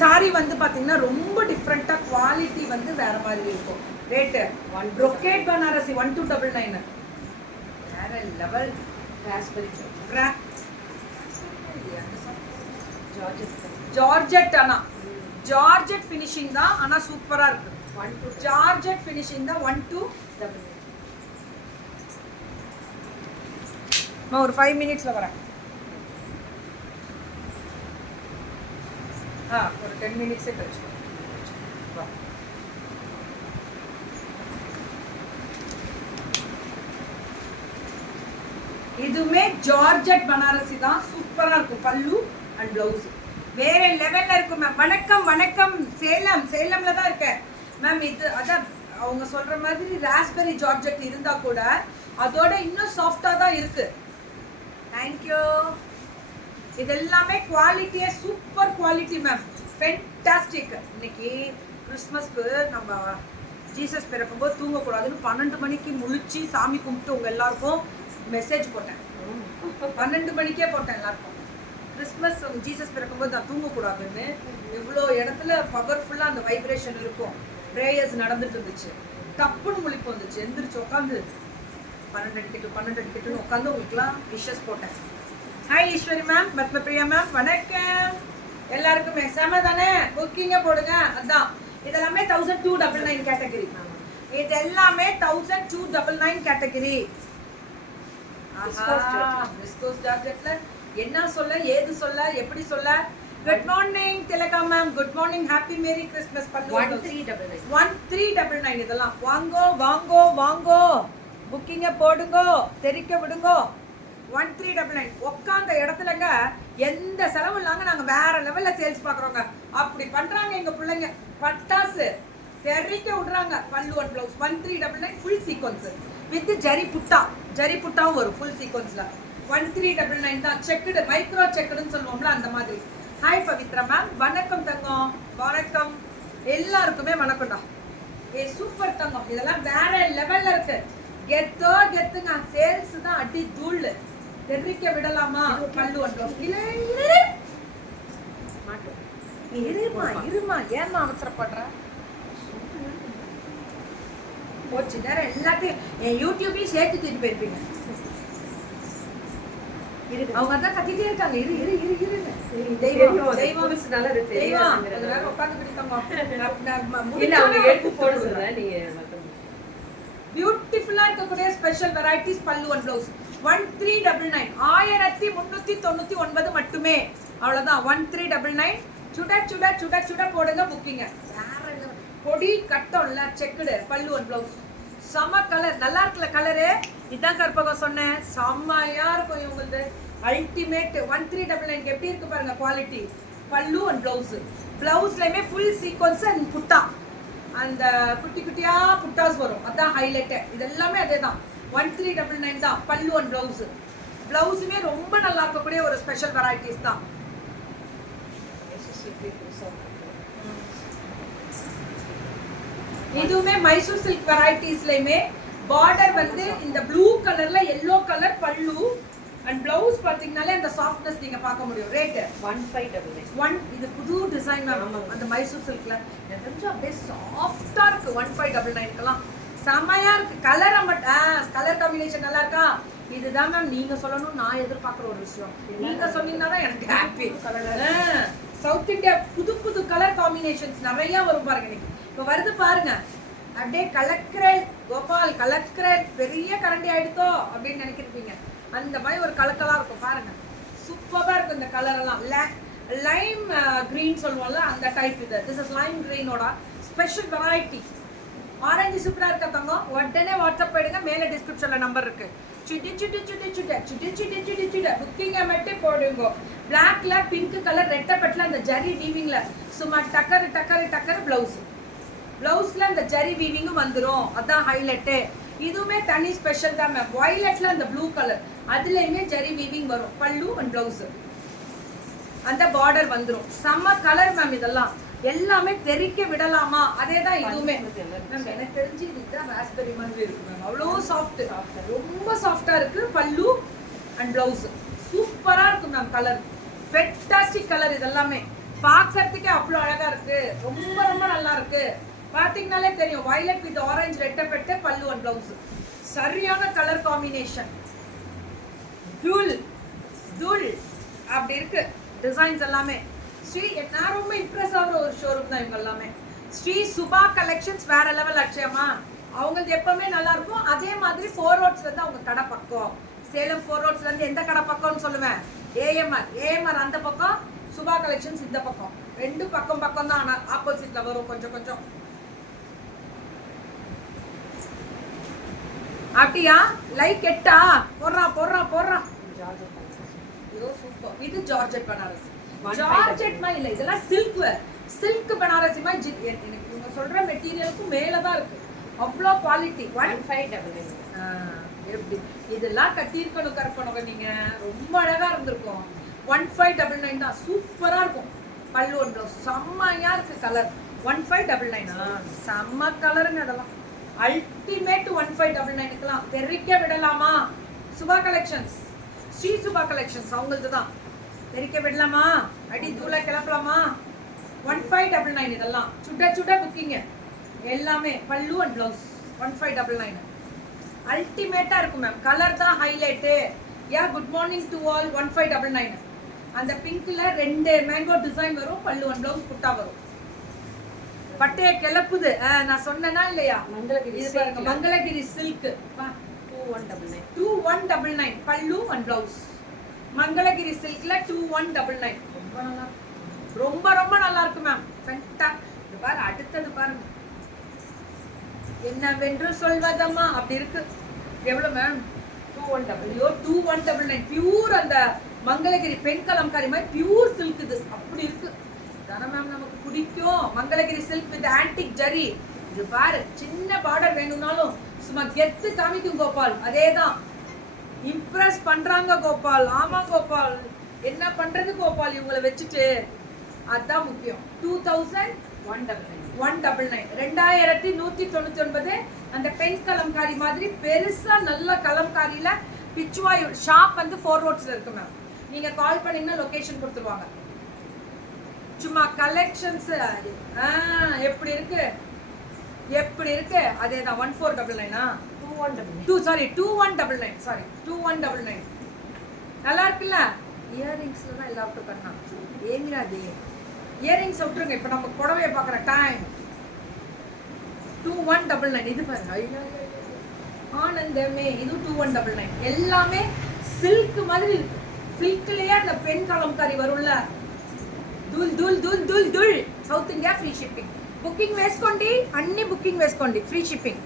Sorry வந்து பாத்தீங்கன்னா ரொம்ப டிஃப்ரெண்டா குவாலிட்டி வந்து வேற மாதிரி இருக்கும். ரேட் brocade பனாரசி 1299 வேற லெவல். ராஸ்பெரி ஜார்ஜெட் ஆனா ஜார்ஜெட் ஃபினிஷிங் தான், ஆனா சூப்பரா இருக்கு. ஜார்ஜெட் ஃபினிஷிங் தான் 1299. ஒரு 5 மினிட்ஸ்ல வரேன். ஒரு 10 மினிட்ஸே கழிச்சு. இதுவுமே ஜார்ஜெட் பனாரசி தான், சூப்பரா இருக்கும். பல்லு அண்ட் பிளவுஸ் வேற லெவல்ல இருக்கும் மேம். வணக்கம் வணக்கம். சேலம்ல தான் இருக்கேன் மேம். இது அதான் அவங்க சொல்ற மாதிரி ராஸ்பெரி ஜார்ஜெட் இருந்தா கூட அதோட இன்னும் சாஃப்டா தான் இருக்கு. தேங்க்யூ. இது எல்லாமே குவாலிட்டியே சூப்பர் குவாலிட்டி மேம். ஃபென்டாஸ்டிக். இன்னைக்கு கிறிஸ்மஸ்க்கு நம்ம ஜீசஸ் பிறக்கும்போது தூங்கக்கூடாதுன்னு 12 மணிக்கு முழிச்சு சாமி கும்பிட்டு உங்க எல்லாருக்கும் மெசேஜ் போட்டேன். 12 மணிக்கே போட்டேன் எல்லாருக்கும். கிறிஸ்மஸ் ஜீசஸ் பிறக்கும்போது நான் தூங்கக்கூடாதுன்னு. இவ்வளோ இடத்துல பவர்ஃபுல்லாக அந்த வைப்ரேஷன் இருக்கும். ப்ரேயர்ஸ் நடந்துட்டு இருந்துச்சு. டப்புன்னு முழிப்பு வந்துச்சு. எந்திரிச்சு உட்காந்து 12 அடிக்கட்டுன்னு உட்காந்து உங்களுக்குலாம் விஷஸ் போட்டேன். Hi Eswari ma'am, Padmapriya ma'am, வணக்கம் எல்லாருக்குமே. செம தானே? புக்கிங்க போடுங்க. அதான் இதெல்லாமே 1299 கேட்டகரி. இது எல்லாமே 1299 கேட்டகரி. விஸ்கோஸ் ஜார்ஜெட்ல என்ன சொல்ல, ஏது சொல்ல, எப்படி சொல்ல. Good morning Thilaga ma'am. Good morning. Happy merry Christmas. 1399 இதெல்லாம் வாங்கோ வாங்கோ வாங்கோ. புக்கிங்க போடுங்கோ, தெரிக்க விடுங்கோ. 1399 உட்காந்த இடத்துலங்க எந்த செலவு இல்லாம நாங்க வேற லெவல்ல சேல்ஸ் பாக்குறோங்க. அப்படி பண்றாங்க எங்க பிள்ளைங்க. பட்டாசு தெரிக்க விடுறாங்க. பல்லு and blouse 1399 full sequence with zari புட்டா. ஜரி புட்டாவும் வரும் ஃபுல் சீக்வன்ஸ்ல. 1399 தான். செக்குடு, மைக்ரோ செக்குடுன்னு சொல்லுவோம்ல அந்த மாதிரி. ஹாய் பவித்ரா மேம், வணக்கம் தங்கம். வணக்கம் எல்லாருக்குமே வணக்கம்டா. சூப்பர் தங்கம். இதெல்லாம் வேற லெவல்ல இருக்கு. கெத்துங்க. சேல்ஸ் தான் அடி தூள். தெரிவிக்க விடலாமா? பல்லு வந்தோம். இருமா ஏமா அவசரப்படுற? போச்சு நேரம். எல்லாத்தையும் என் யூடியூப்லயும் சேர்த்து தூக்கி போயிருப்பீங்க. அவங்க தான் கத்திட்டே இருக்காங்க. பியூட்டிஃபுல்லா இருக்கக்கூடிய ஸ்பெஷல் வெரைட்டிஸ் பல்லு அண்ட் பிளவுஸ் 1399 1399 மட்டுமே. அவ்வளவுதான். 1399 சுட சுட சுட சுட போடுங்க. புக்கிங்க. பொடி கட்டம்ல செக்குடு பல்லு அண்ட் பிளவுஸ். செம கலர். நல்லா இருக்குல்ல கலரு? இதான் கற்பகம் சொன்னேன். செம்மையா இருக்கும் இவங்களுக்கு. அல்டிமேட். 1399 எப்படி இருக்கு பாருங்க குவாலிட்டி. Pallu and blouse. பிளவுஸ்லயுமே ஃபுல் சீக்வன்ஸ் அண்ட் புட்டா. அந்த குட்டி குட்டியா புட்டாஸ் வரும். அதான் ஹைலைட். இது எல்லாமே அதே தான். 1399 தான் பல்லு அண்ட் பிளவுஸ். பிளவுஸுமே ரொம்ப நல்லா இருக்கக்கூடிய ஒரு ஸ்பெஷல் வெரைட்டிஸ் தான். இதுவுமே மைசூர் சில்க் வெரைட்டிஸ்லயுமே பார்டர் வந்து இந்த ப்ளூ கலர்ல எல்லோ கலர் பல்லு அண்ட் பிளவுஸ் பாத்தீங்கன்னாலே அந்த சாஃப்ட்னஸ் நீங்க பார்க்க முடியும். ரேட் 1599. இது புது டிசைன் அந்த மைசூர் சில்க்ல கொஞ்சம் அப்படியே சாஃப்டா இருக்கு. 1599க்குலாம் செமையா இருக்கு. கலரை மட்டும் கலர் காம்பினேஷன் நல்லா இருக்கா? இதுதான் மேம் நீங்க சொல்லணும். நான் எதிர்பார்க்குற ஒரு விஷயம். நீங்க சொன்னீங்கன்னா தான் எனக்கு ஹாப்பி. சவுத் இந்தியா புது புது கலர் காம்பினேஷன்ஸ் நிறைய வரும் பாருங்க. இன்னைக்கு இப்போ வருது பாருங்க. அப்படியே கலக்கிறேன் கோபால், கலக்கிறேன் பெரிய கரண்டி ஆயிடுத்தோ அப்படின்னு நினைக்கிறீங்க. அந்த மாதிரி ஒரு கலக்கலா இருக்கும் பாருங்க. சூப்பரா இருக்கும் இந்த கலர் எல்லாம். லைம் கிரீன் சொல்லுவோம்ல அந்த டைப் இது. திஸ் இஸ் லைம் கிரீனோட ஸ்பெஷல் வெரைட்டி. ஆரஞ்சு சூப்பரா இருக்க தங்கம். உடனே வாட்ஸ்அப் போயிடுங்க. மேலே டிஸ்கிரிப்ஷன்ல நம்பர் இருக்கு. சுட்டி சுட்டி சுட்டி சுட்டி சுட்டி சுட்டி சுட்டி சுட்டி புக்கிங்க மட்டும் போடுங்க. பிளாக்ல பிங்க் கலர் ரெட்டப்பட்டில் அந்த ஜரி வீவிங்ல சும்மா டக்கரு டக்கரு டக்கரு பிளவுஸ். பிளவுஸ்ல அந்த ஜரி வீவிங்கும் வந்துடும். அதான் ஹைலைட்டு. இதுவுமே தனி ஸ்பெஷல் தான் மேம். வயலட்ல அந்த ப்ளூ கலர் அதுலயுமே ஜரி வீவிங் வரும். பல்லு அண்ட் பிளவுஸ் அந்த பார்டர் வந்துடும். செம்ம கலர் மேம். இதெல்லாம் எல்லாமே தெரிக்க விடலாமா? அதே தான் இதுவுமே மேம். எனக்கு தெரிஞ்சு இதுதான் ராஸ்பெரி மாதிரி இருக்கு மேம். அவ்வளோ சாஃப்ட், ரொம்ப சாஃப்டா இருக்கு. பல்லு அண்ட் பிளவுஸ் சூப்பரா இருக்கு மேம். Colour fantastic colour. இதெல்லாமே பார்க்கறதுக்கே அவ்வளோ அழகா இருக்கு, ரொம்ப ரொம்ப நல்லா இருக்கு. பார்த்தீங்கனாலே தெரியும், வயலட் வித் ஆரஞ்சு ரெட்டப்பட்ட பல்லு அண்ட் பிளவுஸ். சரியான கலர் காம்பினேஷன். தூள் தூள் அப்படி இருக்கு டிசைன்ஸ் எல்லாமே. ஸ்ரீ நான் ரொம்ப இம்ப்ரெஸ் ஆகிற ஒரு ஷோரூம் தான் இவங்க எல்லாமே. ஸ்ரீ சுபா கலெக்ஷன்ஸ் வேற லெவல் அக்ஷயமா. அவங்களுக்கு எப்பவுமே நல்லா இருக்கும். அதே மாதிரி 4 ரோட்ஸ்ல இருந்து அவங்க கடை பக்கம், சேலம் 4 ரோட்ஸ்ல இருந்து எந்த கடை பக்கம்னு சொல்லுவேன், ஏஎம்ஆர் அந்த பக்கம், சுபா கலெக்ஷன்ஸ் இந்த பக்கம். ரெண்டு பக்கம் பக்கம் தான், ஆனால் ஆப்போசிட்ல வரும் கொஞ்சம் கொஞ்சம். அப்படியா லைக் எட்டா போடுறா. ஐயோ சூப்பர். இது ஜார்ஜெட் பனாரசி. ஜார்ஜெட்மா இல்ல, இதெல்லாம் சில்க் பனாரசிமா. எனக்கு இவங்க சொல்ற மெட்டீரியலுக்கு மேல தான் இருக்கு, அவ்வளோ குவாலிட்டி. 1599. எப்படி இதெல்லாம் கட்டியிருக்கணும் கற்பனவங்க, நீங்க ரொம்ப அழகா இருந்திருக்கும். 1599 தான், சூப்பரா இருக்கும். பல்லு ஒன் ப்ளவுஸ் செம்மையா இருக்கு. கலர் 1599. செம்ம கலருங்க அதெல்லாம். அல்டிமேட் 1599க்குலாம் தெரிக்க விடலாமா? சுபா கலெக்ஷன்ஸ், ஸ்ரீ சுபா கலெக்ஷன்ஸ் அவங்களுக்கு தான். தெரிக்க விடலாமா? அடி தூள கிளப்பலாமா? 1599 இதெல்லாம் சுட புக்கிங்க எல்லாமே. பல்லு அண்ட் பிளவுஸ் 1599 அல்டிமேட்டா இருக்கும் மேம். கலர் தான் highlight. Good morning to all. 1599. அந்த பிங்க்ல 2 மேங்கோ டிசைன் வரும், பல்லு அண்ட் பிளவுஸ் புட்டா வரும். பட்டைய கிளப்புது. நான் சொன்னேனா இல்லையா? மங்களகிரி சில்க் 2199 பல்லு அண்ட் பிளவுஸ். மங்களகிரி சில்க்ல 2199 ரொம்ப நல்லா, ரொம்ப ரொம்ப நல்லா இருக்கு மேம். இது பாரு, அடுத்தது பாருங்க, என்னவென்று சொல்வதம்மா அப்படி இருக்கு. எவ்வளவு மேம்? 2199 பியூர். அந்த மங்களகிரி பெண் கலம்காரி மாதிரி பியூர் சில்க் இது, அப்படி இருக்கு தானே மேம். நமக்கு பிடிக்கும் Mangalagiri silk with antique zari. இது பாரு, சின்ன பார்டர் வேணும்னாலும் சும்மா கெத்து காமிக்கும் கோபால். அதேதான் இம்ப்ரெஸ் பண்றாங்க கோபால். ஆமா கோபால், என்ன பண்றது கோபால் இவங்களை வச்சுட்டு, அதான் முக்கியம். 2199 2199. அந்த பெண் கலம்காரி மாதிரி பெருசா நல்ல கலம்காரியில பிச்சுவாய் ஷாப் வந்து 4 ரோட்ஸ்ல இருக்கு மேம். நீங்க கால் பண்ணீங்கன்னா லொகேஷன் கொடுத்துருவாங்க. சும்மா கலெக்ஷன்ஸ் எப்படி இருக்கு அதேதான். 1499. 2199 நல்லா இருக்குல்ல. இயரிங்ஸ்ல தான் எல்லாருக்கும் பண்ணா ஏங்கிறாது. இயரிங்ஸ் விட்டுருங்க. இப்ப நம்ம புடவைய பாக்குற டைம் 2199. இது பாருங்க, ஆனந்தமே. இது 2199. எல்லாமே சில்க் மாதிரி இருக்கு. சில்க்லயே அந்த பெண் கலம்காரி வரும்ல, దుల్ South India free shipping. Booking వేసుకోండి, అన్ని బుకింగ్ వేసుకోండి, ఫ్రీ షిప్పింగ్.